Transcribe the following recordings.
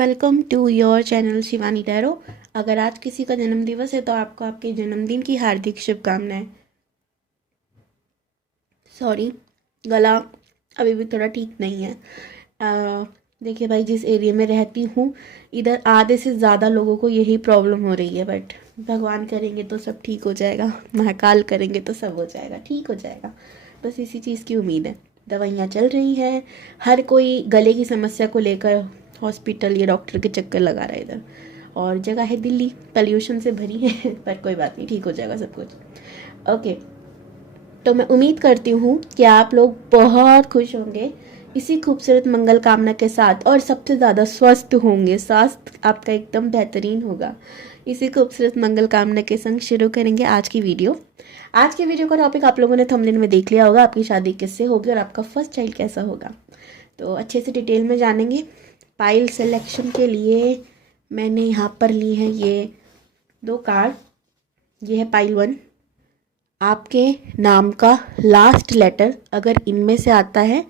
Welcome to your channel Shivani tarot. अगर आज किसी का जन्मदिवस है तो आपको आपके जन्मदिन की हार्दिक शुभकामनाएं। सॉरी, गला अभी भी थोड़ा ठीक नहीं है। देखिए भाई, जिस एरिया में रहती हूँ इधर आधे से ज़्यादा लोगों को यही प्रॉब्लम हो रही है, बट भगवान करेंगे तो सब ठीक हो जाएगा, महाकाल करेंगे तो सब हो जाएगा, ठीक हो जाएगा। बस इसी चीज़ की उम्मीद है। दवाइयाँ चल रही हैं, हर कोई गले की समस्या को लेकर हॉस्पिटल या डॉक्टर के चक्कर लगा रहा है इधर। और जगह है दिल्ली, पॉल्यूशन से भरी है पर कोई बात नहीं, ठीक हो जाएगा सब कुछ। ओके, तो मैं उम्मीद करती हूँ कि आप लोग बहुत खुश होंगे इसी खूबसूरत मंगल कामना के साथ, और सबसे ज़्यादा स्वस्थ होंगे, स्वास्थ्य आपका एकदम बेहतरीन होगा। इसी खूबसूरत मंगल कामना के संग शुरू करेंगे आज की वीडियो। आज की वीडियो का टॉपिक आप लोगों ने थंबनेल में देख लिया होगा, आपकी शादी किससे होगी और आपका फर्स्ट चाइल्ड कैसा होगा। तो अच्छे से डिटेल में जानेंगे। पाइल सिलेक्शन के लिए मैंने यहाँ पर ली है ये 2 कार्ड। ये है पाइल 1। आपके नाम का लास्ट लेटर अगर इनमें से आता है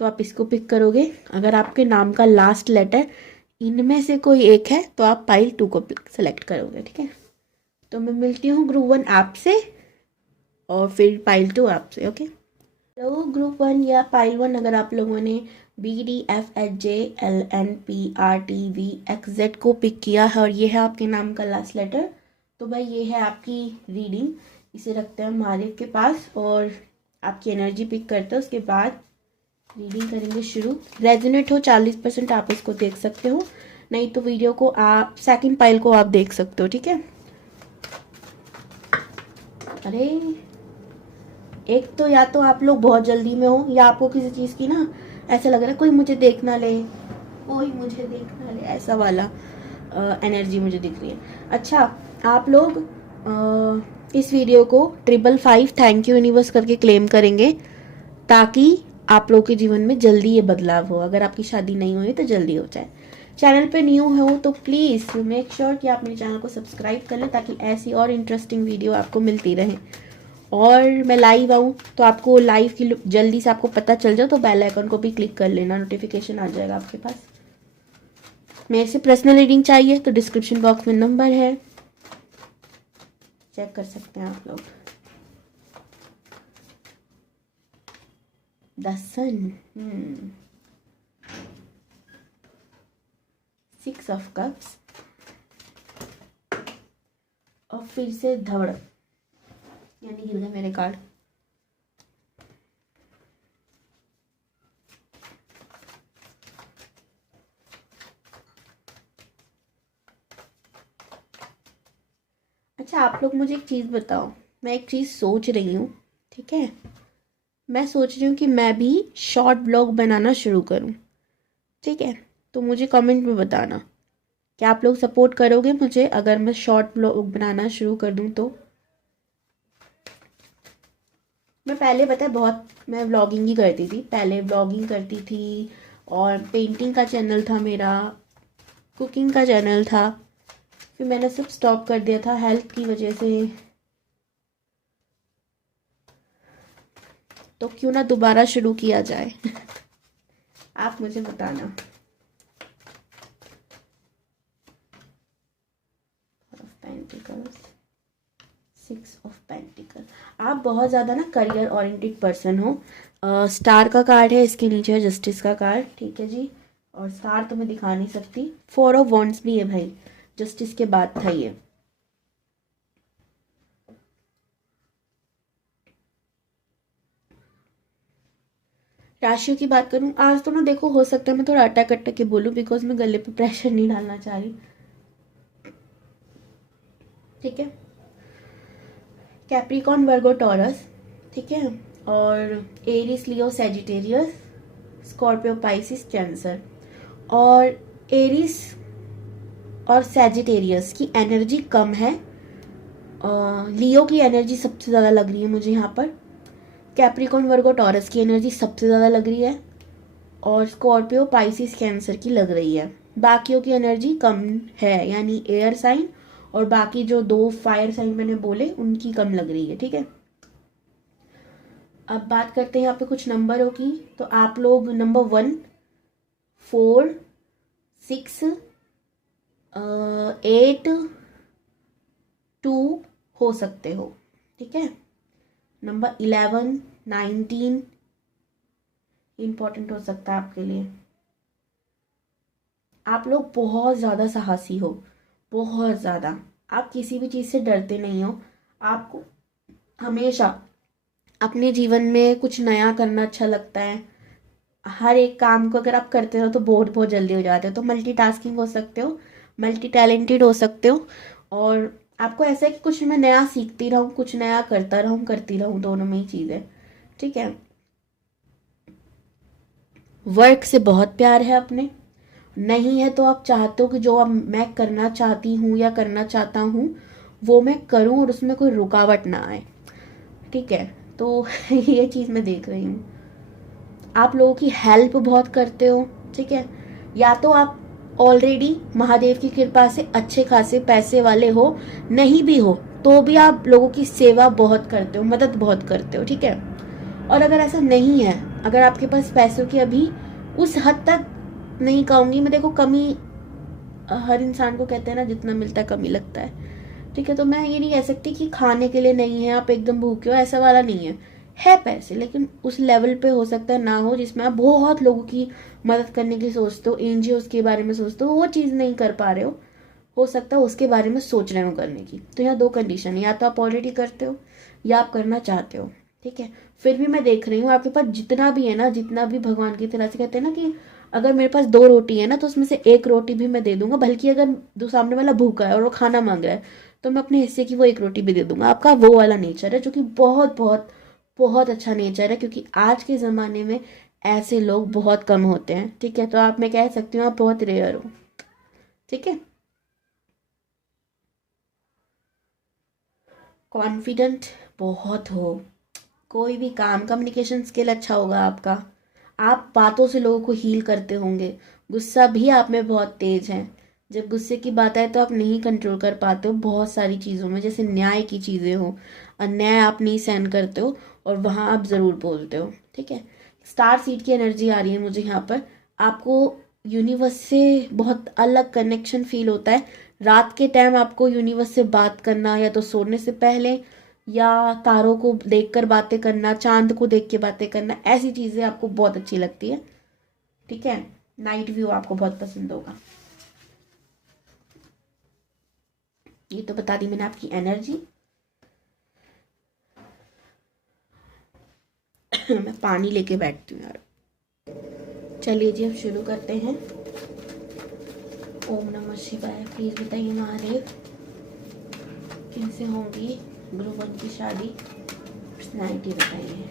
तो आप इसको पिक करोगे। अगर आपके नाम का लास्ट लेटर इनमें से कोई एक है तो आप पाइल 2 को सेलेक्ट करोगे, ठीक है। तो मैं मिलती हूँ ग्रुप 1 आपसे और फिर पाइल 2 आपसे। ओके, तो ग्रुप 1 या पाइल 1, अगर आप लोगों ने BDFHJLNPRTVXZ को पिक किया है और ये है आपके नाम का लास्ट लेटर, तो भाई ये है आपकी रीडिंग। इसे रखते हैं हमारे के पास और आपकी एनर्जी पिक करते हैं, उसके बाद रीडिंग करेंगे शुरू। रेजोनेट हो 40% आप इसको देख सकते हो, नहीं तो वीडियो को आप सेकंड पाइल को आप देख सकते हो, ठीक है। अरे एक तो या तो आप लोग बहुत जल्दी में हो या आपको किसी चीज़ की ना ऐसा लग रहा है कोई मुझे देख ना ले, कोई मुझे देख ना ले, ऐसा वाला एनर्जी मुझे दिख रही है। अच्छा, आप लोग इस वीडियो को 555 थैंक यू यूनिवर्स करके क्लेम करेंगे ताकि आप लोगों के जीवन में जल्दी ये बदलाव हो। अगर आपकी शादी नहीं हुई तो जल्दी हो जाए। चैनल पे न्यू हो तो प्लीज़ मेक श्योर कि आप मेरे चैनल को सब्सक्राइब कर लें ताकि ऐसी और इंटरेस्टिंग वीडियो आपको मिलती रहे। और मैं लाइव आऊँ तो आपको लाइव की जल्दी से आपको पता चल जाए तो बेल आइकन को भी क्लिक कर लेना, नोटिफिकेशन आ जाएगा आपके पास। मेरे से पर्सनल रीडिंग चाहिए तो डिस्क्रिप्शन बॉक्स में नंबर है, चेक कर सकते हैं आप लोग। द सन, 6 ऑफ कप्स और फिर से धड़, यानी गिर गए मेरे कार्ड। अच्छा, आप लोग मुझे एक चीज़ बताओ। मैं एक चीज़ सोच रही हूँ, ठीक है। मैं सोच रही हूँ कि मैं भी शॉर्ट ब्लॉग बनाना शुरू करूँ, ठीक है। तो मुझे कमेंट में बताना कि आप लोग सपोर्ट करोगे मुझे अगर मैं शॉर्ट ब्लॉग बनाना शुरू कर दूँ तो। मैं पहले पता है बहुत मैं व्लॉगिंग ही करती थी, पहले व्लॉगिंग करती थी और पेंटिंग का चैनल था मेरा, कुकिंग का चैनल था, फिर मैंने सब स्टॉप कर दिया था हेल्थ की वजह से। तो क्यों ना दोबारा शुरू किया जाए आप मुझे बताना। Pentacles, 6 of pentacle. आप बहुत ज़्यादा ना करियर ओरिएंटेड पर्सन हो। स्टार का कार्ड है, इसके नीचे है जस्टिस का कार्ड, ठीक है जी। और स्टार तो मैं दिखा नहीं सकती। 4 ऑफ वॉन्ड्स भी है भाई, जस्टिस के बाद था ये। राशियों की बात करूं आज तो ना, देखो हो सकता है मैं थोड़ा अटक अटक के बोलूं बिकॉज मैं गले पे प्रेशर नहीं डालना चाह रही, ठीक है। कैप्रिकॉन, वर्गो, टॉरस, ठीक है। और एरिस, लियो, सेजिटेरियस, स्कॉर्पियो, पाइसिस, कैंसर। और एरिस और सेजिटेरियस की एनर्जी कम है, लियो की एनर्जी सबसे ज़्यादा लग रही है मुझे यहाँ पर। कैप्रिकॉन, वर्गो, टॉरस की एनर्जी सबसे ज़्यादा लग रही है और स्कॉर्पियो, पाइसिस, कैंसर की लग रही है। बाकियों की एनर्जी कम है, यानी एयर साइन और बाकी जो 2 फायर साइन मैंने बोले उनकी कम लग रही है, ठीक है। अब बात करते हैं यहाँ पे कुछ नंबरों की। तो आप लोग नंबर 1, 4, 6, 8, 2 हो सकते हो, ठीक है। नंबर 11, 19 इंपॉर्टेंट हो सकता है आपके लिए। आप लोग बहुत ज़्यादा साहसी हो, बहुत ज़्यादा। आप किसी भी चीज़ से डरते नहीं हो। आपको हमेशा अपने जीवन में कुछ नया करना अच्छा लगता है। हर एक काम को अगर आप करते रहो तो बोर बहुत जल्दी हो जाते हो। तो मल्टीटास्किंग हो सकते हो, मल्टी टैलेंटेड हो सकते हो। और आपको ऐसा है कि कुछ मैं नया सीखती रहूँ, कुछ नया करती रहूँ, दोनों में ही चीज़ है, ठीक है। वर्क से बहुत प्यार है अपने, नहीं है तो आप चाहते हो कि जो अब मैं करना चाहती हूँ या करना चाहता हूँ वो मैं करूँ और उसमें कोई रुकावट ना आए, ठीक है। तो ये चीज़ मैं देख रही हूँ। आप लोगों की हेल्प बहुत करते हो, ठीक है। या तो आप ऑलरेडी महादेव की कृपा से अच्छे खासे पैसे वाले हो, नहीं भी हो तो भी आप लोगों की सेवा बहुत करते हो, मदद बहुत करते हो, ठीक है। और अगर ऐसा नहीं है, अगर आपके पास पैसों की अभी उस हद तक नहीं कहूंगी मैं, देखो कमी हर इंसान को कहते हैं ना, जितना मिलता है कम ही लगता है, ठीक है। तो मैं ये नहीं कह सकती कि खाने के लिए नहीं है, आप एकदम भूखे हो, ऐसा वाला नहीं है पैसे, लेकिन उस लेवल पे हो सकता है ना हो जिसमें आप बहुत लोगों की मदद करने की सोचते हो, एनजीओ के बारे में सोचते हो, वो चीज़ नहीं कर पा रहे हो सकता है उसके बारे में सोच रहे हो करने की। तो यहाँ दो कंडीशन है, या तो आप ऑलरेडी करते हो या आप करना चाहते हो, ठीक है। फिर भी मैं देख रही हूँ आपके पास जितना भी है ना, जितना भी भगवान की तरह से कहते हैं ना कि अगर मेरे पास 2 रोटी है ना तो उसमें से 1 रोटी भी मैं दे दूंगा, बल्कि अगर जो सामने वाला भूखा है और वो खाना मांग रहा है तो मैं अपने हिस्से की वो 1 रोटी भी दे दूंगा। आपका वो वाला नेचर है जो कि बहुत बहुत बहुत अच्छा नेचर है, क्योंकि आज के ज़माने में ऐसे लोग बहुत कम होते हैं, ठीक है। तो आप, मैं कह सकती हूँ आप बहुत रेयर हो, ठीक है। कॉन्फिडेंट बहुत हो, कोई भी काम, कम्युनिकेशन स्किल अच्छा होगा आपका, आप बातों से लोगों को हील करते होंगे। गुस्सा भी आप में बहुत तेज है, जब गुस्से की बात आए तो आप नहीं कंट्रोल कर पाते हो बहुत सारी चीज़ों में, जैसे न्याय की चीज़ें हो, अन्याय आप नहीं सहन करते हो और वहाँ आप ज़रूर बोलते हो, ठीक है। स्टार सीड की एनर्जी आ रही है मुझे यहाँ पर। आपको यूनिवर्स से बहुत अलग कनेक्शन फील होता है। रात के टाइम आपको यूनिवर्स से बात करना, या तो सोने से पहले, या तारों को देखकर बातें करना, चांद को देख के बातें करना, ऐसी चीज़ें आपको बहुत अच्छी लगती है, ठीक है। नाइट व्यू आपको बहुत पसंद होगा। ये तो बता दी मैंने आपकी एनर्जी। मैं पानी लेके बैठती हूँ यार। चलिए जी, अब शुरू करते हैं। ओम नमः शिवाय। प्लीज बताइए महादेव, कैसे होंगी ध्रुवन की शादी, पर्सनैलिटी बताइए।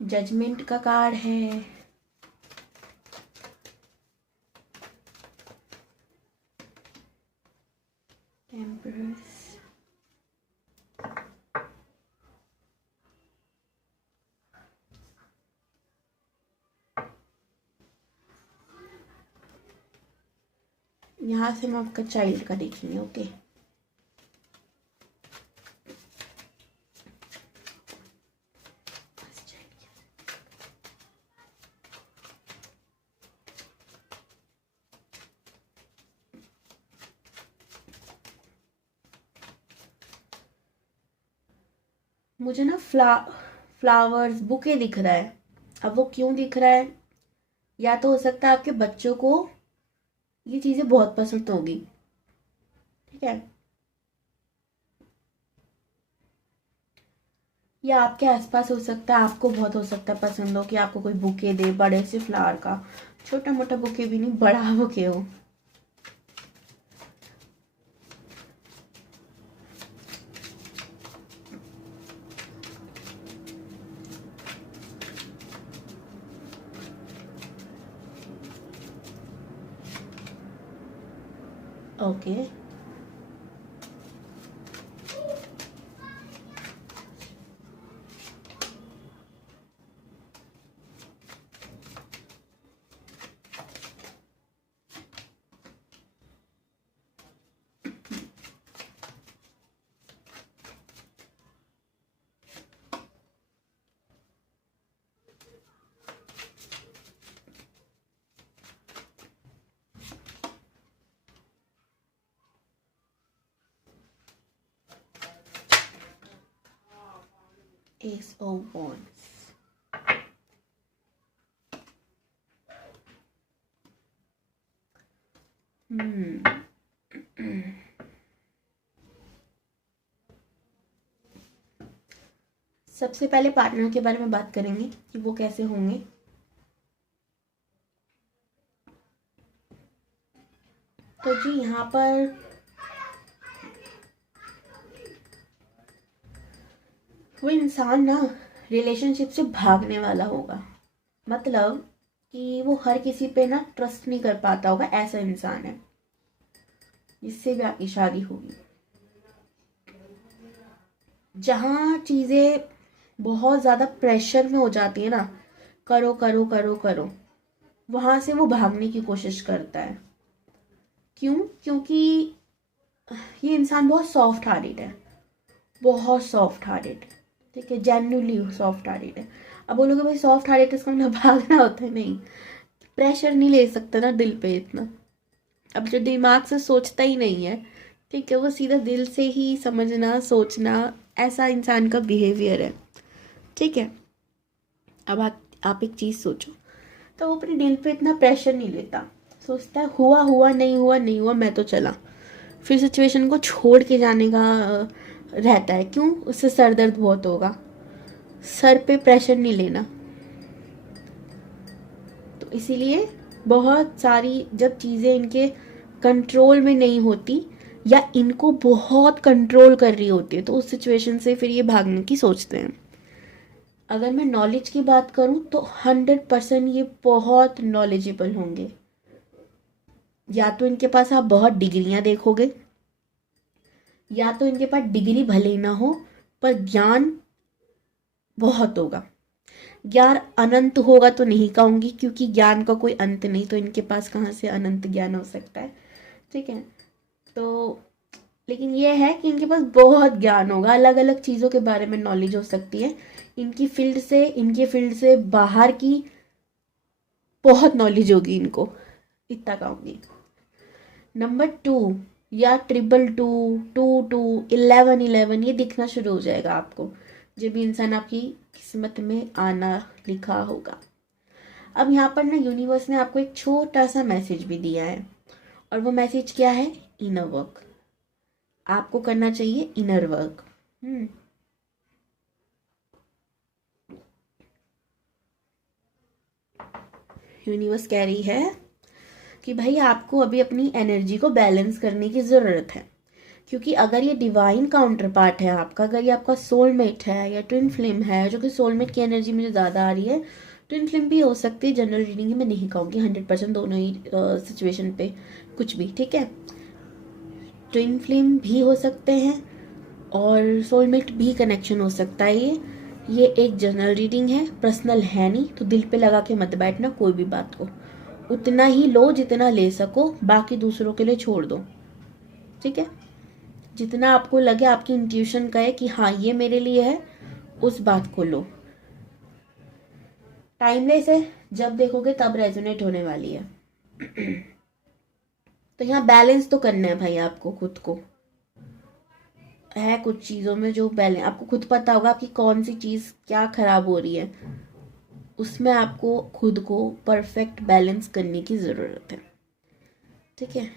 जजमेंट का कार्ड है, टेम्परस, यहाँ से हम आपका चाइल्ड का देखेंगे, ओके। मुझे ना फ्लावर्स बुके दिख रहा है। अब वो क्यों दिख रहा है, या तो हो सकता है आपके बच्चों को ये चीज़ें बहुत पसंद होगी, ठीक है। या आपके आसपास हो सकता है, आपको बहुत हो सकता है पसंद हो कि आपको कोई बुके दे, बड़े से फ्लावर का, छोटा मोटा बुके भी नहीं, बड़ा बुके हो। Okay, S of wands. सबसे पहले पार्टनर के बारे में बात करेंगे कि वो कैसे होंगे। तो जी यहाँ पर वो इंसान ना रिलेशनशिप से भागने वाला होगा, मतलब कि वो हर किसी पे ना ट्रस्ट नहीं कर पाता होगा, ऐसा इंसान है जिससे भी आपकी शादी होगी। जहाँ चीज़ें बहुत ज़्यादा प्रेशर में हो जाती है ना, करो करो करो करो, वहाँ से वो भागने की कोशिश करता है। क्यों? क्योंकि ये इंसान बहुत सॉफ्ट हार्टेड है, बहुत सॉफ्ट हार्टेड, ठीक है, जेन्युइनली सॉफ्ट हार्टेड है। अब बोलोगे भाई सॉफ्ट हार्टेड इसका मतलब भागना होता है? नहीं, प्रेशर नहीं ले सकता ना दिल पे इतना। अब जो दिमाग से सोचता ही नहीं है, ठीक है, वो सीधा दिल से ही समझना सोचना, ऐसा इंसान का बिहेवियर है, ठीक है। अब आप एक चीज़ सोचो, तो वो अपने दिल पे इतना प्रेशर नहीं लेता, सोचता है हुआ हुआ, नहीं हुआ नहीं हुआ, मैं तो चला। फिर सिचुएशन को छोड़ के जाने का रहता है। क्यों? उससे सर दर्द बहुत होगा, सर पे प्रेशर नहीं लेना। तो इसीलिए बहुत सारी जब चीज़ें इनके कंट्रोल में नहीं होती या इनको बहुत कंट्रोल कर रही होती है, तो उस सिचुएशन से फिर ये भागने की सोचते हैं। अगर मैं नॉलेज की बात करूं तो 100% ये बहुत नॉलेजेबल होंगे। या तो इनके पास आप बहुत डिग्रियां देखोगे, या तो इनके पास डिग्री भले ही ना हो पर ज्ञान बहुत होगा। ज्ञान अनंत होगा तो नहीं कहूंगी, क्योंकि ज्ञान का कोई अंत नहीं, तो इनके पास कहाँ से अनंत ज्ञान हो सकता है, ठीक है। तो लेकिन ये है कि इनके पास बहुत ज्ञान होगा, अलग अलग चीज़ों के बारे में नॉलेज हो सकती है। इनकी फील्ड से बाहर की बहुत नॉलेज होगी इनको, इतना कहूँगी। नंबर 2 या 222, 1111 ये दिखना शुरू हो जाएगा आपको जब भी इंसान आपकी किस्मत में आना लिखा होगा। अब यहाँ पर ना यूनिवर्स ने आपको एक छोटा सा मैसेज भी दिया है, और वो मैसेज क्या है? Inner work. आपको करना चाहिए इनर वर्क। यूनिवर्स कह रही है कि भाई आपको अभी अपनी एनर्जी को बैलेंस करने की ज़रूरत है, क्योंकि अगर ये डिवाइन काउंटर पार्ट है आपका, अगर ये आपका सोलमेट है या ट्विन फ्लेम है, जो कि सोलमेट की एनर्जी मुझे ज़्यादा आ रही है, ट्विन फ्लेम भी हो सकती है, जनरल रीडिंग में नहीं कहूँगी 100%, दोनों ही सिचुएशन पे कुछ भी, ठीक है। ट्विन फ्लेम भी हो सकते हैं और सोलमेट भी कनेक्शन हो सकता है। ये एक जनरल रीडिंग है, पर्सनल है नहीं, तो दिल पे लगा के मत बैठना कोई भी बात को। उतना ही लो जितना ले सको, बाकी दूसरों के लिए छोड़ दो, ठीक है। जितना आपको लगे, आपकी इंट्यूशन कहे कि हाँ ये मेरे लिए है, उस बात को लो। टाइमलेस है, जब देखोगे तब रेजोनेट होने वाली है। तो यहाँ बैलेंस तो करना है भाई आपको, खुद को है कुछ चीज़ों में जो बैलेंस, आपको खुद पता होगा आपकी कौन सी चीज़ क्या खराब हो रही है, उसमें आपको खुद को परफेक्ट बैलेंस करने की ज़रूरत है, ठीक है।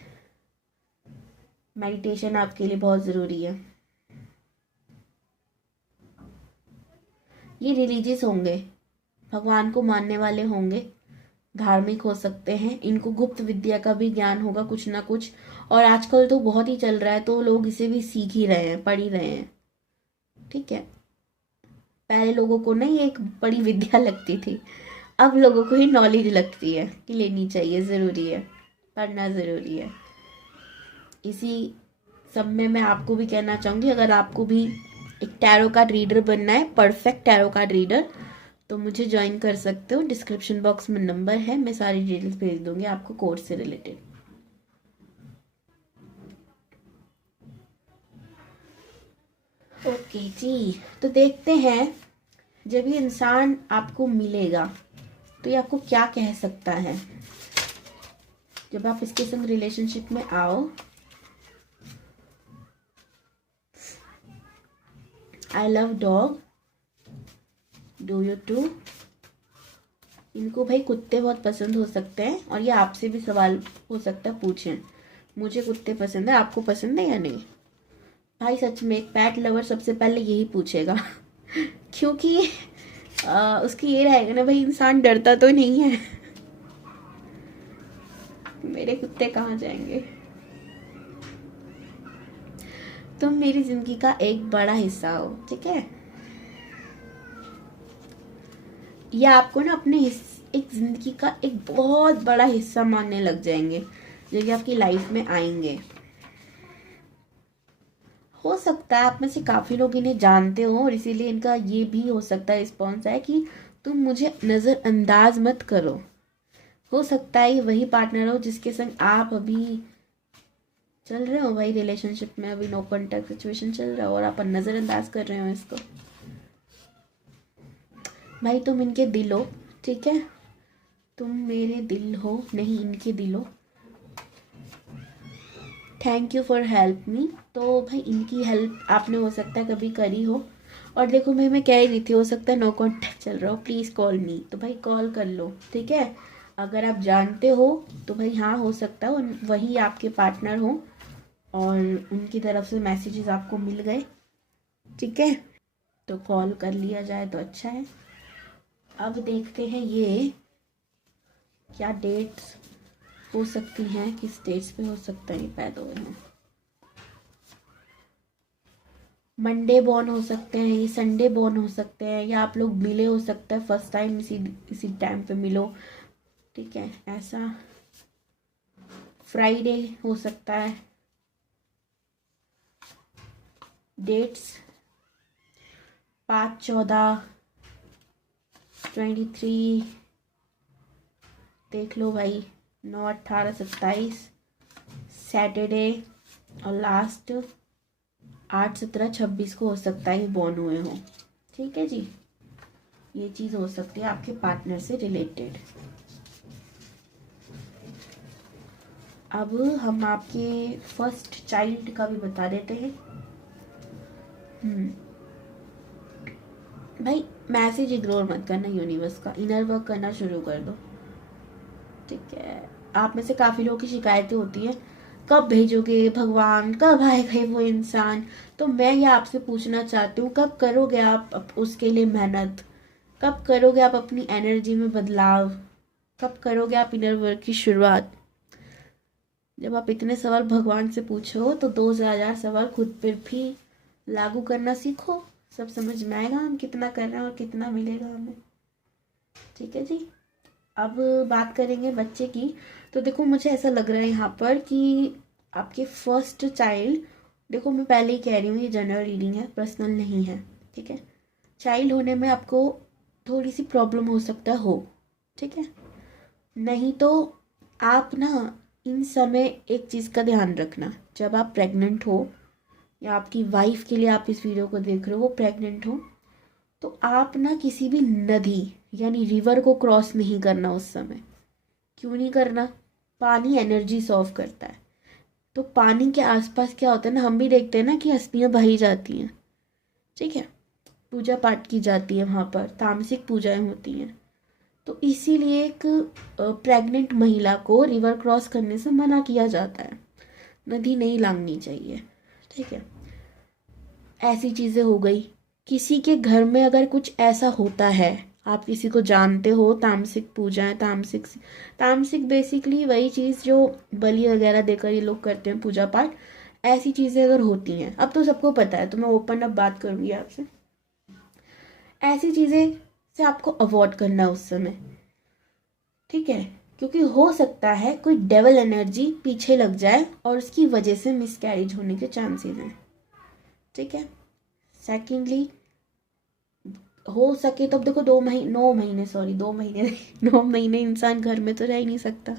मेडिटेशन आपके लिए बहुत ज़रूरी है। ये रिलीजियस होंगे, भगवान को मानने वाले होंगे, धार्मिक हो सकते हैं, इनको गुप्त विद्या का भी ज्ञान होगा कुछ ना कुछ, और आजकल तो बहुत ही चल रहा है, तो लोग इसे भी सीख ही रहे हैं, पढ़ ही रहे हैं, ठीक है। पहले लोगों को नहीं एक बड़ी विद्या लगती थी, अब लोगों को ही नॉलेज लगती है कि लेनी चाहिए, ज़रूरी है, पढ़ना ज़रूरी है। इसी सब में मैं आपको भी कहना चाहूँगी, अगर आपको भी एक टैरो कार्ड रीडर बनना है, परफेक्ट टैरो कार्ड रीडर, तो मुझे ज्वाइन कर सकते हो। डिस्क्रिप्शन बॉक्स में नंबर है, मैं सारी डिटेल्स भेज दूंगी आपको कोर्स से रिलेटेड। ओके जी, तो देखते हैं जब ये इंसान आपको मिलेगा तो ये आपको क्या कह सकता है। जब आप इसके संग रिलेशनशिप में आओ, I love dog, do you too? इनको भाई कुत्ते बहुत पसंद हो सकते हैं, और ये आपसे भी सवाल हो सकता है पूछें, मुझे कुत्ते पसंद है, आपको पसंद है या नहीं? भाई सच में एक पैट लवर सबसे पहले यही पूछेगा क्योंकि उसकी ये रहेगा ना, भाई इंसान डरता तो नहीं है मेरे कुत्ते कहाँ जाएंगे? तुम मेरी जिंदगी का एक बड़ा हिस्सा हो, ठीक है? या आपको ना अपने एक जिंदगी का एक बहुत बड़ा हिस्सा मानने लग जाएंगे, जो कि आपकी लाइफ में आएंगे। हो सकता है आप में से काफी लोग इन्हें जानते हो, और इसीलिए इनका ये भी हो सकता है रिस्पॉन्स है कि तुम मुझे नजरअंदाज मत करो। हो सकता है ये वही पार्टनर हो जिसके संग आप अभी चल रहे हो, भाई रिलेशनशिप में अभी नो कॉन्टैक्ट सिचुएशन चल रहा है, और आप नजरअंदाज कर रहे हो इसको। भाई तुम इनके दिल हो, ठीक है? तुम मेरे दिल हो, नहीं इनके दिल हो। थैंक यू फॉर हेल्प मी। तो भाई इनकी हेल्प आपने हो सकता है कभी करी हो, और देखो मैं कह ही रही थी, हो सकता है नो कॉन्टैक्ट चल रहा हो, प्लीज़ कॉल मी, तो भाई कॉल कर लो, ठीक है? अगर आप जानते हो तो भाई हाँ, हो सकता है वही आपके पार्टनर हो और उनकी तरफ से मैसेजेस आपको मिल गए, ठीक है? तो कॉल कर लिया जाए तो अच्छा है। अब देखते हैं ये क्या डेट्स हो सकती हैं, किस डेट्स पे हो सकता है ये पैदा हुए हैं। मंडे बॉर्न हो सकते हैं, ये संडे बॉर्न हो सकते हैं, या आप लोग मिले हो सकता है फर्स्ट टाइम इसी टाइम पे मिलो, ठीक है? ऐसा फ्राइडे हो सकता है। डेट्स 5/14/23, देख लो भाई, 9/18/27 सैटरडे, और लास्ट 8/17/26 को हो सकता है बॉर्न हुए हो, ठीक है जी? ये चीज़ हो सकती है आपके पार्टनर से रिलेटेड। अब हम आपके फर्स्ट चाइल्ड का भी बता देते हैं। भाई मैसेज इग्नोर मत करना यूनिवर्स का, इनर वर्क करना शुरू कर दो, ठीक है? आप में से काफ़ी लोगों की शिकायतें होती हैं, कब भेजोगे भगवान, कब आएगा वो इंसान? तो मैं ये आपसे पूछना चाहती हूँ, कब करोगे आप उसके लिए मेहनत? कब करोगे आप अपनी एनर्जी में बदलाव? कब करोगे आप इनर वर्क की शुरुआत? जब आप इतने सवाल भगवान से पूछो तो 2,000 सवाल खुद पर भी लागू करना सीखो, सब समझ में आएगा हम कितना कर रहे हैं और कितना मिलेगा हमें, ठीक है जी? अब बात करेंगे बच्चे की। तो देखो मुझे ऐसा लग रहा है यहाँ पर कि आपके फर्स्ट चाइल्ड, देखो मैं पहले ही कह रही हूँ ये जनरल रीडिंग है, पर्सनल नहीं है, ठीक है? चाइल्ड होने में आपको थोड़ी सी प्रॉब्लम हो सकता हो, ठीक है? नहीं तो आप ना इन समय एक चीज़ का ध्यान रखना, जब आप प्रेग्नेंट हो या आपकी वाइफ के लिए आप इस वीडियो को देख रहे हो वो प्रेग्नेंट हो, तो आप ना किसी भी नदी यानी रिवर को क्रॉस नहीं करना उस समय। क्यों नहीं करना? पानी एनर्जी सॉर्व करता है, तो पानी के आसपास क्या होता है ना, हम भी देखते हैं ना कि अस्थियाँ बही जाती हैं, ठीक है? पूजा पाठ की जाती है वहाँ पर, तामसिक पूजाएं होती हैं, तो इसीलिए एक प्रेग्नेंट महिला को रिवर क्रॉस करने से मना किया जाता है, नदी नहीं लांघनी चाहिए, ठीक है? ऐसी चीज़ें हो गई। किसी के घर में अगर कुछ ऐसा होता है, आप किसी को जानते हो, तामसिक पूजाएं, तामसिक बेसिकली वही चीज़ जो बलि वगैरह देकर ये लोग करते हैं पूजा पाठ, ऐसी चीज़ें अगर होती हैं, अब तो सबको पता है, तो मैं ओपन अप बात करूँगी आपसे, ऐसी चीज़ें से आपको अवॉइड करना है उस समय, ठीक है? क्योंकि हो सकता है कोई डेवल एनर्जी पीछे लग जाए और उसकी वजह से मिसकैरेज होने के चांसेस हैं, ठीक है? सेकेंडली हो सके तो अब देखो 9 महीने इंसान घर में तो रह ही नहीं सकता,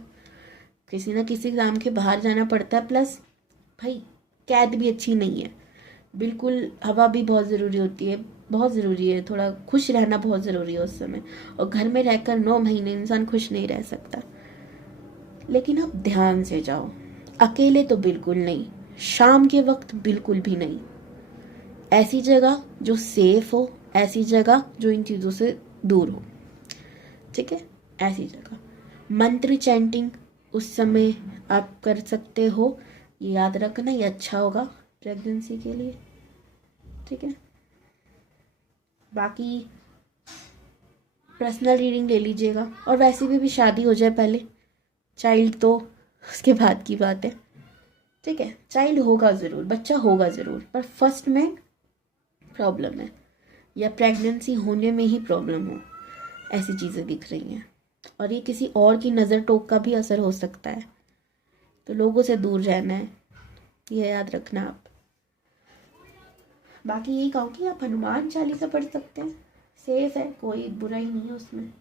किसी ना किसी काम के बाहर जाना पड़ता है, प्लस भाई कैद भी अच्छी नहीं है बिल्कुल, हवा भी बहुत ज़रूरी होती है, बहुत ज़रूरी है, थोड़ा खुश रहना बहुत ज़रूरी है उस समय, और घर में रहकर 9 महीने इंसान खुश नहीं रह सकता। लेकिन आप ध्यान से जाओ, अकेले तो बिल्कुल नहीं, शाम के वक्त बिल्कुल भी नहीं, ऐसी जगह जो सेफ हो, ऐसी जगह जो इन चीज़ों से दूर हो, ठीक है, ऐसी जगह। मंत्र चैंटिंग उस समय आप कर सकते हो, ये याद रखना, ये अच्छा होगा प्रेगनेंसी के लिए, ठीक है। बाकी पर्सनल रीडिंग ले लीजिएगा, और वैसे भी शादी हो जाए पहले, चाइल्ड तो उसके बाद की बात है, ठीक है। चाइल्ड होगा ज़रूर, बच्चा होगा ज़रूर, पर फर्स्ट में प्रॉब्लम है या प्रेगनेंसी होने में ही प्रॉब्लम हो, ऐसी चीज़ें दिख रही हैं। और ये किसी और की नज़र टोक का भी असर हो सकता है, तो लोगों से दूर रहना है, ये याद रखना आप। बाकी यही कहूँ कि आप हनुमान चालीसा पढ़ सकते हैं, सेफ है, कोई बुरा ही नहीं है उसमें।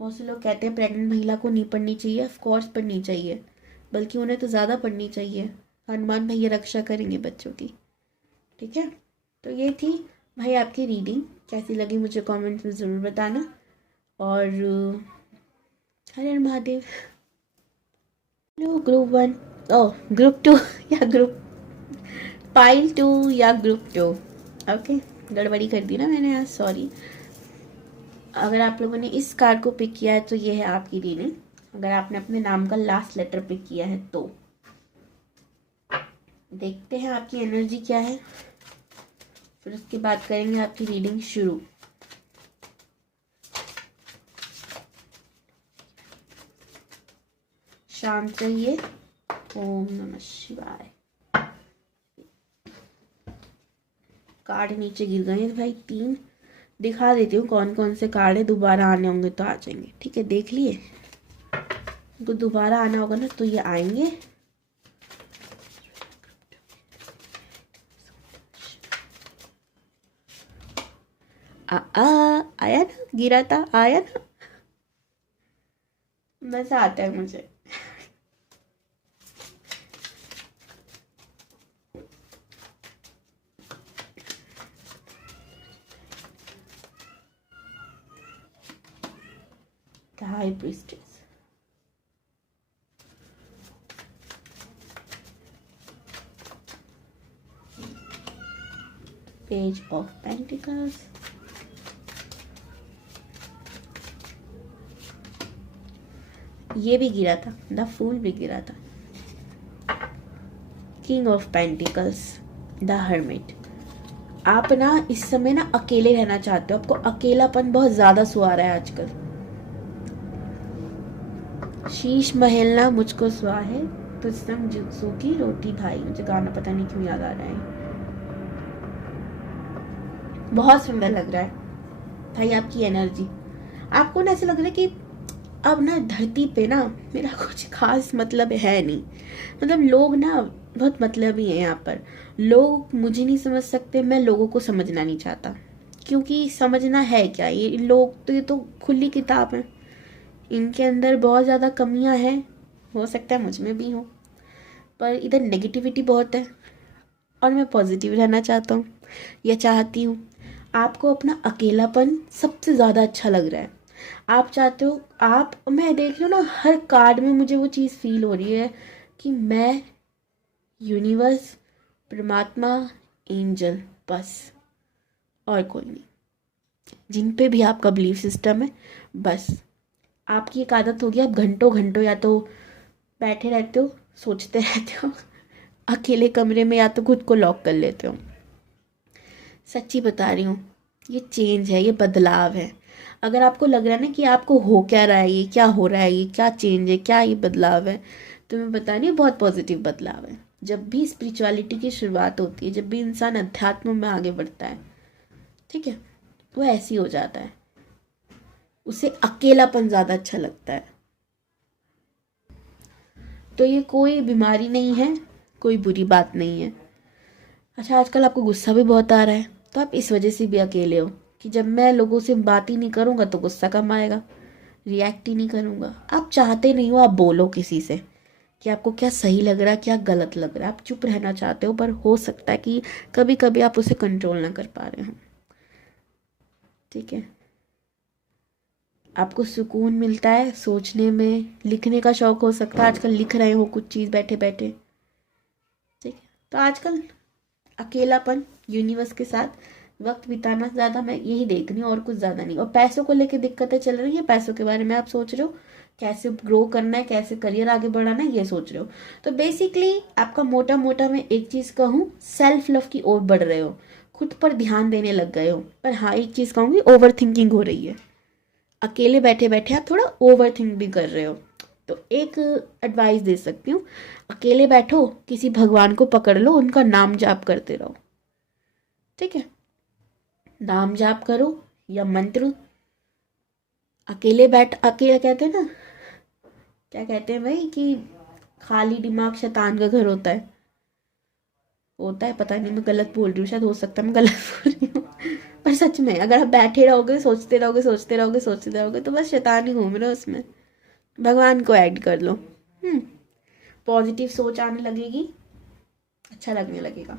बहुत से लोग कहते हैं प्रेग्नेंट महिला को नहीं पढ़नी चाहिए, ऑफ कोर्स पढ़नी चाहिए, बल्कि उन्हें तो ज़्यादा पढ़नी चाहिए। हनुमान भैया रक्षा करेंगे बच्चों की, ठीक है। तो ये थी भाई आपकी रीडिंग, कैसी लगी मुझे कमेंट्स में ज़रूर बताना। और हर हर महादेव। हेलो ग्रुप 1, ओह ग्रुप 2 या ग्रुप फाइल 2 या ग्रुप 2, ओके, गड़बड़ी कर दी ना मैंने आज, सॉरी। अगर आप लोगों ने इस कार्ड को पिक किया है तो ये है आपकी रीडिंग। अगर आपने अपने नाम का लास्ट लेटर पिक किया है तो देखते हैं आपकी एनर्जी क्या है, फिर उसके बाद करेंगे आपकी रीडिंग शुरू। शांत रहिए। ओम नमः शिवाय। कार्ड नीचे गिर गए हैं भाई 3, दिखा देती हूँ कौन कौन से कार्ड है, दोबारा आने होंगे तो आ जाएंगे, ठीक है। देख लिए, तो दोबारा आना होगा ना तो ये आएंगे। आया ना, गिरा था, आया ना, मजा आता है मुझे। The High Priestess, Page of Pentacles, ये भी गिरा था, द फूल भी गिरा था, king of pentacles, the hermit. आप ना इस समय ना अकेले रहना चाहते हो, आपको अकेलापन बहुत ज्यादा सुहा रहा है आजकल। शीश महल ना मुझको सुहा है, तो संग जुत्सु की रोटी भाई, मुझे गाना पता नहीं क्यों याद आ रहा है, बहुत सुंदर लग रहा है भाई आपकी एनर्जी। आपको ना ऐसा लग रहा है कि अब ना धरती पे ना मेरा कुछ खास मतलब है नहीं, मतलब लोग ना बहुत मतलबी हैं यहाँ पर। लोग मुझे नहीं समझ सकते, मैं लोगों को समझना नहीं चाहता, क्योंकि समझना है क्या, ये लोग तो, ये तो खुली किताब है, इनके अंदर बहुत ज़्यादा कमियां हैं, हो सकता है मुझ में भी हो, पर इधर नेगेटिविटी बहुत है और मैं पॉजिटिव रहना चाहता हूँ या चाहती हूँ। आपको अपना अकेलापन सबसे ज़्यादा अच्छा लग रहा है, आप चाहते हो, आप, मैं देख रही हूँ ना हर कार्ड में मुझे वो चीज़ फील हो रही है कि मैं, यूनिवर्स, परमात्मा, एंजल, बस और कोई नहीं, जिन पे भी आपका बिलीफ सिस्टम है, बस आपकी एक आदत होगी, आप घंटों घंटों या तो बैठे रहते हो, सोचते रहते हो अकेले कमरे में, या तो खुद को लॉक कर लेते हो। सच्ची बता रही हूँ, ये चेंज है, ये बदलाव है। अगर आपको लग रहा है ना कि आपको हो क्या रहा है, ये क्या हो रहा है, ये क्या चेंज है, क्या ये बदलाव है, तो मैं बता रही हूँ बहुत पॉजिटिव बदलाव है। जब भी स्पिरिचुअलिटी की शुरुआत होती है, जब भी इंसान अध्यात्म में आगे बढ़ता है, ठीक है, वो ऐसी हो जाता है, उसे अकेलापन ज़्यादा अच्छा लगता है। तो ये कोई बीमारी नहीं है, कोई बुरी बात नहीं है। अच्छा, आजकल आपको गुस्सा भी बहुत आ रहा है, तो आप इस वजह से भी अकेले हो कि जब मैं लोगों से बात ही नहीं करूँगा तो गुस्सा कम आएगा, रिएक्ट ही नहीं करूँगा। आप चाहते नहीं हो आप बोलो किसी से कि आपको क्या सही लग रहा है, क्या गलत लग रहा है, आप चुप रहना चाहते हो, पर हो सकता है कि कभी कभी आप उसे कंट्रोल ना कर पा रहे हो, ठीक है। आपको सुकून मिलता है सोचने में, लिखने का शौक हो सकता है, आजकल लिख रहे हो कुछ चीज़ बैठे बैठे, ठीक है। तो आजकल अकेलापन यूनिवर्स के साथ वक्त बिताना ज़्यादा मैं यही देख रही हूँ और कुछ ज़्यादा नहीं। और पैसों को लेके दिक्कतें चल रही हैं, पैसों के बारे में आप सोच रहे हो, कैसे ग्रो करना है, कैसे करियर आगे बढ़ाना है, ये सोच रहे हो। तो बेसिकली आपका मोटा मोटा मैं एक चीज़ कहूँ, सेल्फ लव की ओर बढ़ रहे हो, खुद पर ध्यान देने लग गए हो। पर हाँ, एक चीज़ कहूँगी, ओवर थिंकिंग हो रही है। अकेले बैठे बैठे आप थोड़ा ओवर थिंक भी कर रहे हो। तो एक एडवाइस दे सकती हूँ, अकेले बैठो, किसी भगवान को पकड़ लो, उनका नाम जाप करते रहो, ठीक है। नाम जाप करो या मंत्र। अकेले कहते हैं ना, क्या कहते हैं भाई, कि खाली दिमाग शैतान का घर होता है, पता नहीं मैं गलत बोल रही हूँ, शायद हो सकता है मैं गलत बोल रही हूँ। पर सच में अगर आप बैठे रहोगे, सोचते रहोगे सोचते रहोगे सोचते रहोगे, तो बस शैतान ही घूम रहे हो उसमें। भगवान को ऐड कर लो, पॉजिटिव सोच आने लगेगी, अच्छा लगने लगेगा।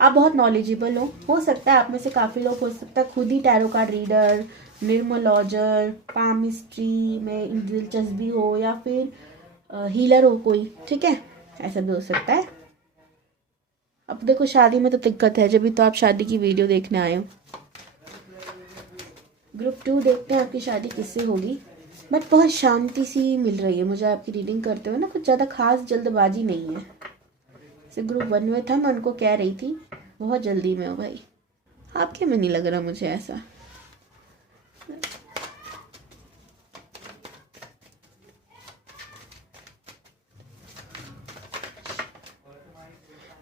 आप बहुत नॉलेजेबल हो सकता है आप में से काफ़ी लोग, हो सकता है खुद ही tarot card reader, numerologer, palmistry में दिलचस्पी हो, या फिर हीलर हो कोई, ठीक है, ऐसा भी हो सकता है। अब देखो शादी में तो दिक्कत है, जब भी तो आप शादी की वीडियो देखने आए हो। ग्रुप 2 देखते हैं आपकी शादी किससे होगी। बट बहुत शांति सी मिल रही है मुझे आपकी रीडिंग करते हुए ना, कुछ ज़्यादा खास जल्दबाजी नहीं है। जैसे ग्रुप 1 में था, मैं उनको कह रही थी बहुत जल्दी में हो भाई, आपके में नहीं लग रहा मुझे ऐसा।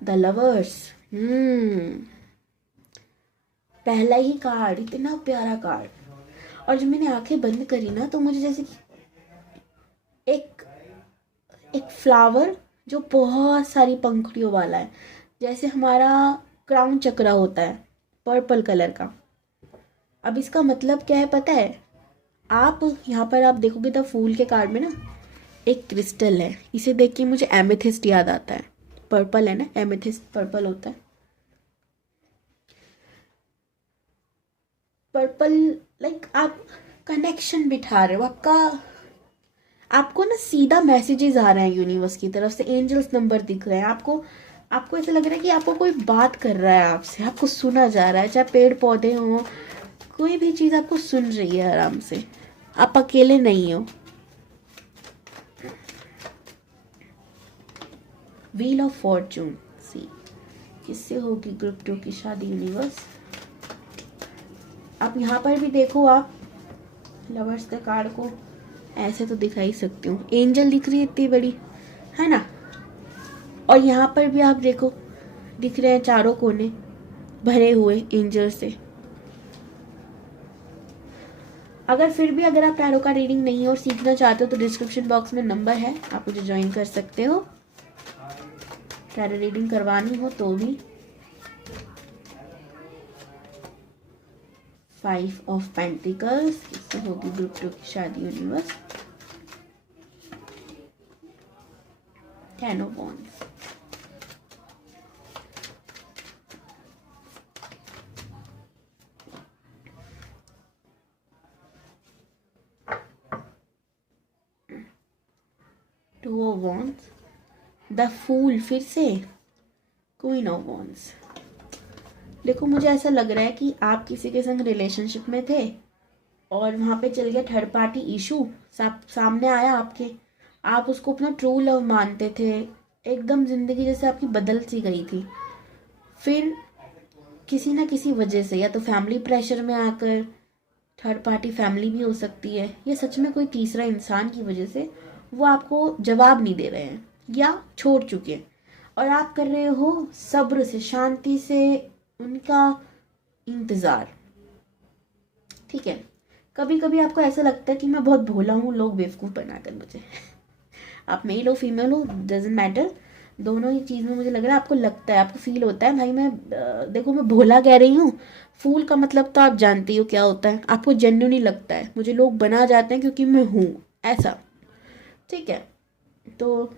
द लवर्स, पहला ही कार्ड, इतना प्यारा कार्ड। और जब मैंने आंखें बंद करी ना, तो मुझे जैसे एक एक फ्लावर जो बहुत सारी पंखुड़ियों वाला है, जैसे हमारा क्राउन चक्रा होता है, पर्पल कलर का। अब इसका मतलब क्या है पता है, आप यहाँ पर आप देखोगे तो फूल के कार्ड में ना एक क्रिस्टल है, इसे देख के मुझे एमेथिस्ट याद आता है। पर्पल है ना, एमेथिस्ट पर्पल होता है। पर्पल लाइक आप कनेक्शन बिठा रहे हो, आपको ना सीधा मैसेजेस आ रहे हैं यूनिवर्स की तरफ से, एंजल्स नंबर दिख रहे हैं आपको ऐसा लग रहा है कि आपको कोई बात कर रहा है आपसे, आपको सुना जा रहा है, चाहे पेड़ पौधे हों, कोई भी चीज़ आपको सुन रही है आराम से, आप अकेले नहीं हो। व्हील ऑफ फॉर्चून, सी किससे होगी ग्रुप 2 की शादी यूनिवर्स। आप यहाँ पर भी देखो, आप लवर्स के कार्ड को ऐसे तो दिखा ही सकती हूँ, एंजल दिख रही है इतनी बड़ी, है ना। और यहाँ पर भी आप देखो, दिख रहे हैं चारों कोने भरे हुए एंजल से। अगर आप टैरो का रीडिंग नहीं है और सीखना चाहते हो, तो डिस्क्रिप्शन बॉक्स में नंबर है, आप मुझे ज्वाइन कर सकते हो। टैरो रीडिंग करवानी हो तो भी। 5 ऑफ पेंटिकल्स, इससे होगी ग्रुप 2 की शादी universe. 10 of wands, two of wands, the fool, फिर से क्वीन ऑफ वॉन्ड्स। देखो मुझे ऐसा लग रहा है कि आप किसी के संग रिलेशनशिप में थे और वहाँ पे चल गया थर्ड पार्टी इशू, सामने आया आपके, आप उसको अपना ट्रू लव मानते थे, एकदम जिंदगी जैसे आपकी बदल सी गई थी। फिर किसी ना किसी वजह से, या तो फैमिली प्रेशर में आकर, थर्ड पार्टी फैमिली भी हो सकती है, या सच में कोई तीसरा इंसान की वजह से वो आपको जवाब नहीं दे रहे हैं या छोड़ चुके हैं, और आप कर रहे हो सब्र से, शांति से उनका इंतज़ार, ठीक है। कभी कभी आपको ऐसा लगता है कि मैं बहुत भोला हूँ, लोग बेवकूफ़ बनाकर मुझे आप मेल हो फीमेल हो डजेंट मैटर, दोनों ही चीज़ में मुझे लग रहा है आपको लगता है, आपको फील होता है भाई मैं देखो मैं भोला कह रही हूँ, फूल का मतलब तो आप जानती हो क्या होता है, आपको जेन्युइनली लगता है मुझे लोग बना जाते हैं क्योंकि मैं हूँ ऐसा, ठीक है। तो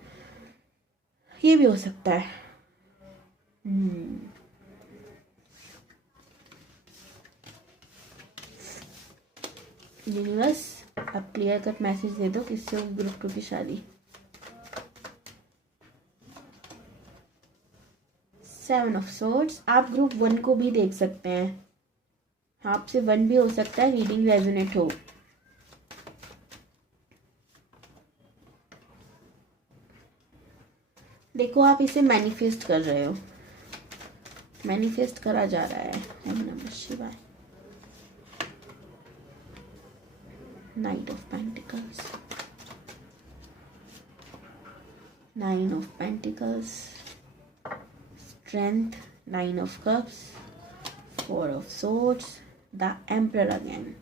ये भी हो सकता है। यूनिवर्स आप क्लियर कट मैसेज दे दो, किससे हो ग्रुप 2 की शादी। 7 ऑफ सोर्ड्स, आप ग्रुप 1 को भी देख सकते हैं, आपसे 1 भी हो सकता है, रीडिंग रेजोनेट हो। देखो आप इसे मैनिफेस्ट कर रहे हो, मैनिफेस्ट करा जा रहा है। ओम नमः शिवाय। Night of pentacles, 9 of pentacles, strength, 9 of cups, 4 of swords, the emperor again.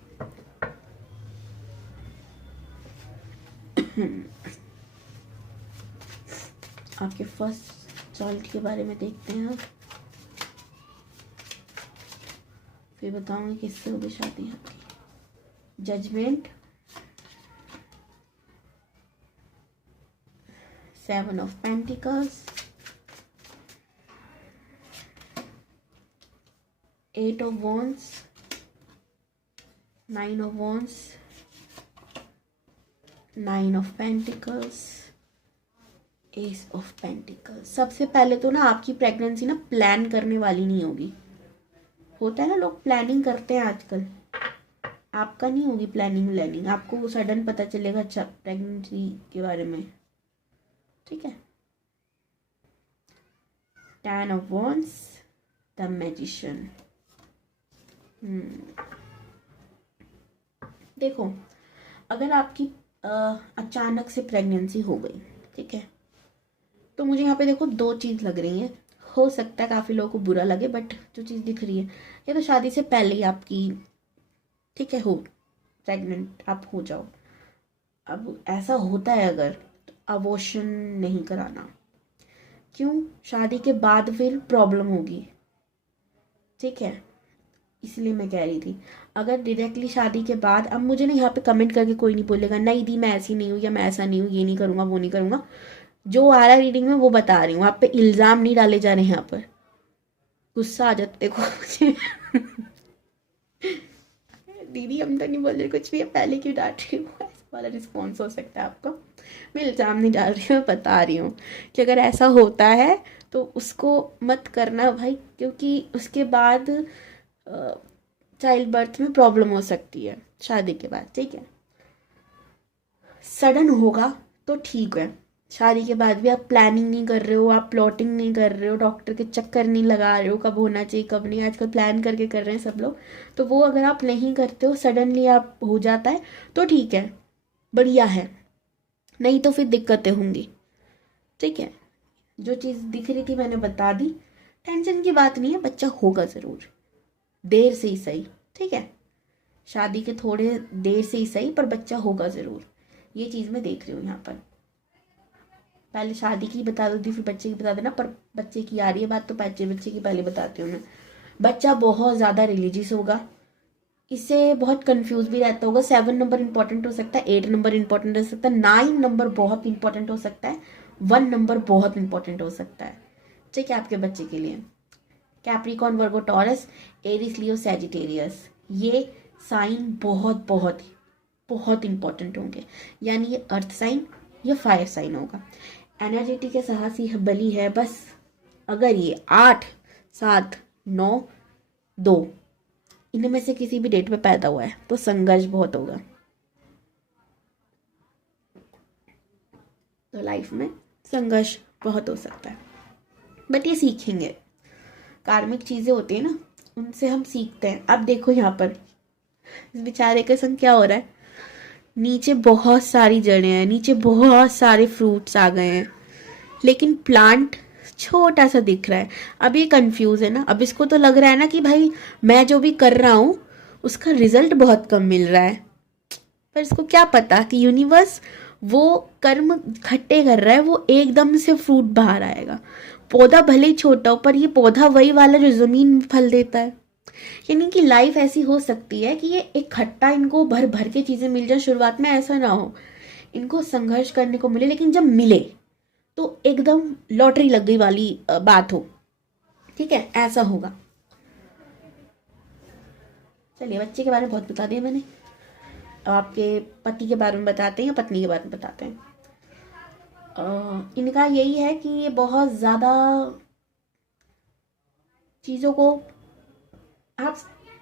आपके फर्स्ट चाइल्ड के बारे में देखते हैं अब, फिर बताऊंगी किससे होगी शादी आपकी। Judgement, 7 of pentacles, 8 of wands, 9 of wands, 9 of pentacles, ace of pentacles. सबसे पहले तो ना आपकी प्रेगनेंसी ना प्लान करने वाली नहीं होगी। होता है ना, लोग प्लानिंग करते हैं आजकल, आपका नहीं होगी प्लानिंग। आपको सडन पता चलेगा अच्छा प्रेगनेंसी के बारे में, ठीक है। 10 of wands, द मैजिशियन। देखो अगर आपकी अचानक से प्रेगनेंसी हो गई, ठीक है, तो मुझे यहाँ पे देखो 2 चीज़ लग रही हैं। हो सकता है काफ़ी लोगों को बुरा लगे, बट जो चीज़ दिख रही है ये तो शादी से पहले ही आपकी, ठीक है, हो प्रेग्नेंट आप हो जाओ। अब ऐसा होता है अगर, तो अबॉर्शन नहीं कराना। क्यों? शादी के बाद फिर प्रॉब्लम होगी, ठीक है, इसलिए मैं कह रही थी। अगर डायरेक्टली शादी के बाद, अब मुझे ना यहाँ पे कमेंट करके कोई नहीं बोलेगा नहीं दी मैं ऐसी नहीं हूँ या मैं ऐसा नहीं हूँ, ये नहीं करूँगा वो नहीं करूँगा। जो आ रहा है रीडिंग में वो बता रही हूँ, आप पे इल्ज़ाम नहीं डाले जा रहे हैं। यहाँ पर गुस्सा आ जाता देखो मुझे दीदी हम तो नहीं बोल रहे कुछ भी, पहले क्यों डांट रही हूँ, ऐसा वाला रिस्पॉन्स हो सकता है आपका। मैं इल्ज़ाम नहीं डाल रही हूँ, मैं बता रही हूँ कि अगर ऐसा होता है तो उसको मत करना भाई, क्योंकि उसके बाद चाइल्ड बर्थ में प्रॉब्लम हो सकती है शादी के बाद, ठीक है। सडन होगा तो ठीक है, शादी के बाद भी आप प्लानिंग नहीं कर रहे हो, आप प्लॉटिंग नहीं कर रहे हो, डॉक्टर के चक्कर नहीं लगा रहे हो कब होना चाहिए कब नहीं, आजकल प्लान करके कर रहे हैं सब लोग। तो वो अगर आप नहीं करते हो, सडनली आप हो जाता है तो ठीक है, बढ़िया है, नहीं तो फिर दिक्कतें होंगी, ठीक है। जो चीज़ दिख रही थी मैंने बता दी, टेंशन की बात नहीं है, बच्चा होगा ज़रूर, देर से ही सही, ठीक है। शादी के थोड़े देर से ही सही, पर बच्चा होगा ज़रूर, ये चीज़ मैं देख रही हूँ यहाँ पर। पहले शादी की बता दो फिर बच्चे की बता देना, पर बच्चे की आ रही है बात तो बच्चे की पहले बताती हूँ मैं। बच्चा बहुत ज़्यादा रिलीजियस होगा, इससे बहुत कंफ्यूज भी रहता होगा। 7 नंबर इंपॉर्टेंट हो सकता है, 8 नंबर इंपॉर्टेंट हो सकता है, 9 नंबर बहुत इंपॉर्टेंट हो सकता है, 1 नंबर बहुत इंपॉर्टेंट हो सकता है, ठीक है, आपके बच्चे के लिए। कैप्रिकॉर्न, वर्गो, टॉरस, एरिस, लियो, सैजिटेरियस, ये साइन बहुत बहुत बहुत इंपॉर्टेंट होंगे, यानी ये अर्थ साइन या फायर साइन होगा। एनर्जेटी के साहसी बली है बस। अगर ये 8, 7, 9, 2 इनमें से किसी भी डेट में पैदा हुआ है तो संघर्ष बहुत होगा, तो लाइफ में संघर्ष बहुत हो सकता है, बट ये सीखेंगे। कार्मिक चीज़ें होती है ना, उनसे हम सीखते हैं। अब देखो यहाँ पर इस बेचारे के संग क्या हो रहा है, नीचे बहुत सारी जड़ें हैं, नीचे बहुत सारे फ्रूट्स आ गए हैं, लेकिन प्लांट छोटा सा दिख रहा है। अब ये कंफ्यूज है ना, अब इसको तो लग रहा है ना कि भाई मैं जो भी कर रहा हूँ उसका रिजल्ट बहुत कम मिल रहा है, पर इसको क्या पता कि यूनिवर्स वो कर्म खट्टे कर रहा है, वो एकदम से फ्रूट बाहर आएगा। पौधा भले ही छोटा हो, पर ये पौधा वही वाला जो जमीन में फल देता है। यानी कि लाइफ ऐसी हो सकती है कि ये एक खट्टा इनको भर भर के चीजें मिल जाए, शुरुआत में ऐसा ना हो, इनको संघर्ष करने को मिले, लेकिन जब मिले तो एकदम लॉटरी लग गई वाली बात हो, ठीक है, ऐसा होगा। चलिए बच्चे के बारे में बहुत बता दिया मैंने, अब आपके पति के बारे में बताते हैं या पत्नी के बारे में बताते हैं। इनका यही है कि ये बहुत ज़्यादा चीज़ों को, आप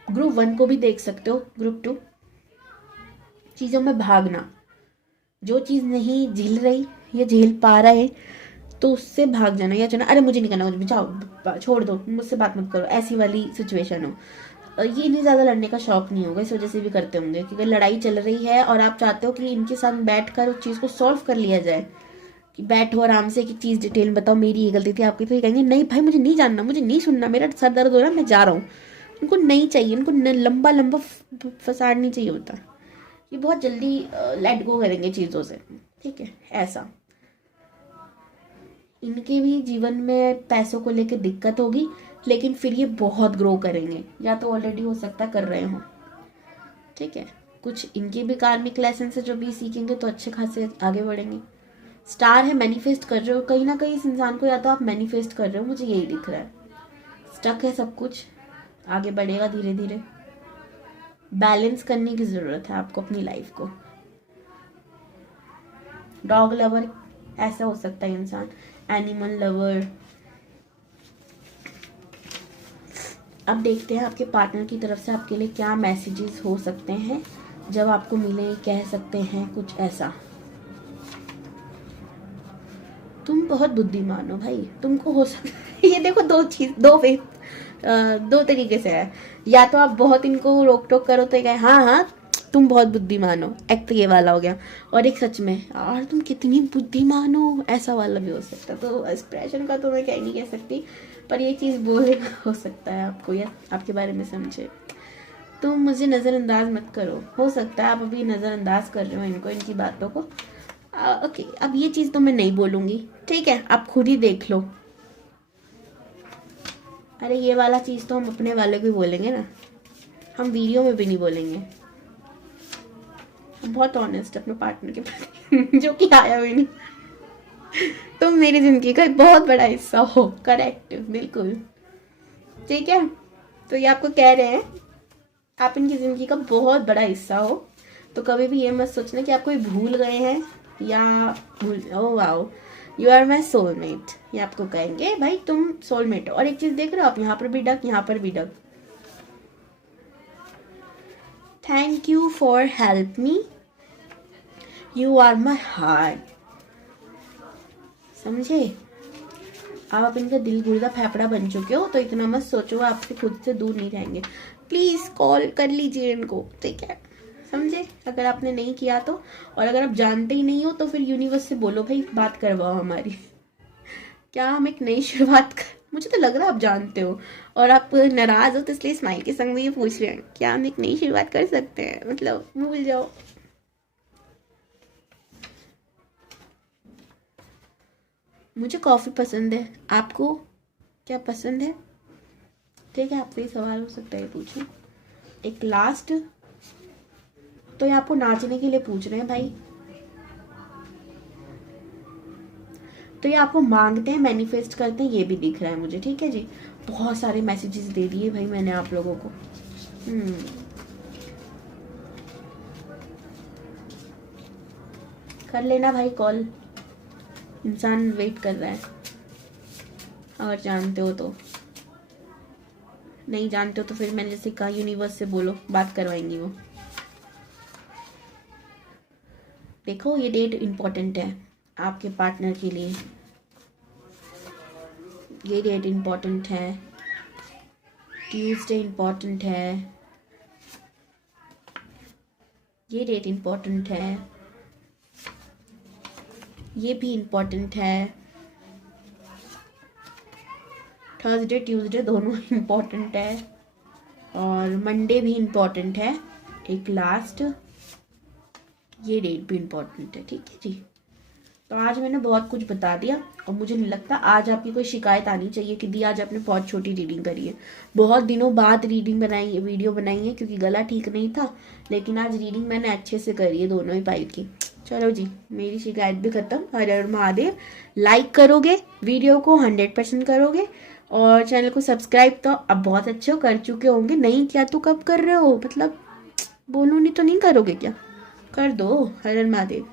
ग्रुप 1 को भी देख सकते हो, ग्रुप 2। चीज़ों में भागना, जो चीज़ नहीं झेल रही या झेल पा रहा है तो उससे भाग जाना, या जाना अरे मुझे नहीं करना, मुझे जाओ छोड़ दो, मुझसे बात मत करो, ऐसी वाली सिचुएशन हो। ये इन्हें ज़्यादा लड़ने का शौक नहीं होगा, इस वजह से भी करते होंगे, क्योंकि लड़ाई चल रही है और आप चाहते हो कि इनके साथ बैठ कर उस चीज़ को सॉल्व कर लिया जाए, कि बैठो आराम से, कि चीज़ डिटेल में बताओ, मेरी ये गलती थी आपकी, तो ये कहेंगे नहीं भाई मुझे नहीं जानना, मुझे नहीं सुनना, मेरा सर दर्द हो रहा है, मैं जा रहा हूँ। उनको नहीं चाहिए, उनको लंबा लंबा फसाड नहीं चाहिए होता। ये बहुत जल्दी लेट गो करेंगे चीज़ों से, ठीक है। ऐसा इनके भी जीवन में पैसों को लेकर दिक्कत होगी, लेकिन फिर ये बहुत ग्रो करेंगे, या तो ऑलरेडी हो सकता कर रहे हो, ठीक है। कुछ इनके भी कार्मिक लेसन से जो भी सीखेंगे तो अच्छे खासे आगे बढ़ेंगे। स्टार है, मैनिफेस्ट कर रहे हो, कहीं ना कहीं इस इंसान को, या तो आप मैनिफेस्ट कर रहे हो, मुझे यही दिख रहा है। स्टक है सब कुछ, आगे बढ़ेगा धीरे धीरे। बैलेंस करने की जरूरत है आपको अपनी लाइफ को। डॉग लवर ऐसा हो सकता है इंसान, एनिमल लवर। अब देखते हैं आपके पार्टनर की तरफ से आपके लिए क्या मैसेजेस हो सकते हैं जब आपको मिले, कह सकते हैं कुछ ऐसा। तुम बहुत बुद्धिमान हो भाई, तुमको हो सकता है ये देखो, दो तरीके से है। या तो आप बहुत इनको रोक टोक करो तो कहे हाँ हाँ तुम बहुत बुद्धिमान हो, एक तो ये वाला हो गया, और एक सच में यार तुम कितनी बुद्धिमान हो, ऐसा वाला भी हो सकता है। तो एक्सप्रेशन का तो मैं कह नहीं कह सकती, पर ये चीज़ बोलेगा हो सकता है आपको, या आपके बारे में समझे। तो मुझे नज़रअंदाज मत करो, हो सकता है आप अभी नज़रअंदाज कर रहे हो इनको, इनकी बातों को। ओके, अब ये चीज़ तो मैं नहीं बोलूँगी, ठीक है, आप खुद ही देख लो। अरे ये वाला चीज़ तो हम अपने वाले को ही बोलेंगे ना, हम वीडियो में भी नहीं बोलेंगे। हम बहुत ऑनेस्ट अपने पार्टनर के प्रति जो कि आया भी नहीं। तुम मेरी जिंदगी का एक बहुत बड़ा हिस्सा हो, करेक्ट, बिल्कुल, ठीक है। तो ये आपको कह रहे हैं आप इनकी जिंदगी का बहुत बड़ा हिस्सा हो, तो कभी भी ये मत सोचना कि आप कोई भूल गए हैं या oh wow you are my soulmate, ये आपको कहेंगे भाई तुम सोलमेट हो। और एक चीज देख रहे हो आप, यहाँ पर भी डक, यहाँ पर भी duck. Thank you for help me, you are my heart. समझे, आप इनका दिल गुर्दा फेफड़ा बन चुके हो, तो इतना मत सोचो आपसे खुद से दूर नहीं रहेंगे। प्लीज कॉल कर लीजिए इनको, ठीक है, समझे। अगर आपने नहीं किया तो, और अगर आप जानते ही नहीं हो तो फिर यूनिवर्स से बोलो भाई बात करवाओ हमारी। क्या हम एक नई शुरुआत कर, मुझे तो लग रहा है आप जानते हो और आप नाराज हो, तो इसलिए स्माइल के संग में ये पूछ रहे हैं क्या हम एक नई शुरुआत कर सकते हैं, मतलब भूल जाओ। मुझे कॉफ़ी पसंद है, आपको क्या पसंद है, ठीक है। आपसे सवाल हो सकता है पूछूं एक लास्ट, तो ये आपको नाचने के लिए पूछ रहे हैं भाई, तो ये आपको मांगते हैं, मैनिफेस्ट करते हैं, ये भी दिख रहा है मुझे, ठीक है जी। बहुत सारे मैसेजेस दे दिए भाई मैंने आप लोगों को। कर लेना भाई कॉल, इंसान वेट कर रहा है, अगर जानते हो तो। नहीं जानते हो तो फिर मैंने जैसे कहा यूनिवर्स से बोलो, बात करवाएंगी वो। देखो ये डेट इम्पोर्टेंट है आपके पार्टनर के लिए, ये डेट इम्पोर्टेंट है, ट्यूसडे इम्पोर्टेंट है, ये डेट इम्पोर्टेंट है, ये भी इम्पोर्टेंट है, थर्सडे ट्यूसडे दोनों इम्पोर्टेंट है, और मंडे भी इम्पोर्टेंट है, एक लास्ट ये डेट भी इम्पोर्टेंट है, ठीक है जी। तो आज मैंने बहुत कुछ बता दिया, और मुझे नहीं लगता आज आपकी कोई शिकायत आनी चाहिए कि दी आज आपने बहुत छोटी रीडिंग करी है। बहुत दिनों बाद रीडिंग बनाई है, वीडियो बनाई है, क्योंकि गला ठीक नहीं था, लेकिन आज रीडिंग मैंने अच्छे से करी है दोनों ही पाइप की। चलो जी, मेरी शिकायत भी खत्म। हर हर महादेव। लाइक करोगे वीडियो को, 100% करोगे, और चैनल को सब्सक्राइब तो अब बहुत अच्छे हो कर चुके होंगे, नहीं किया तो कब कर रहे हो, मतलब बोलो नहीं तो नहीं करोगे क्या, कर दो। हर हर महादेव।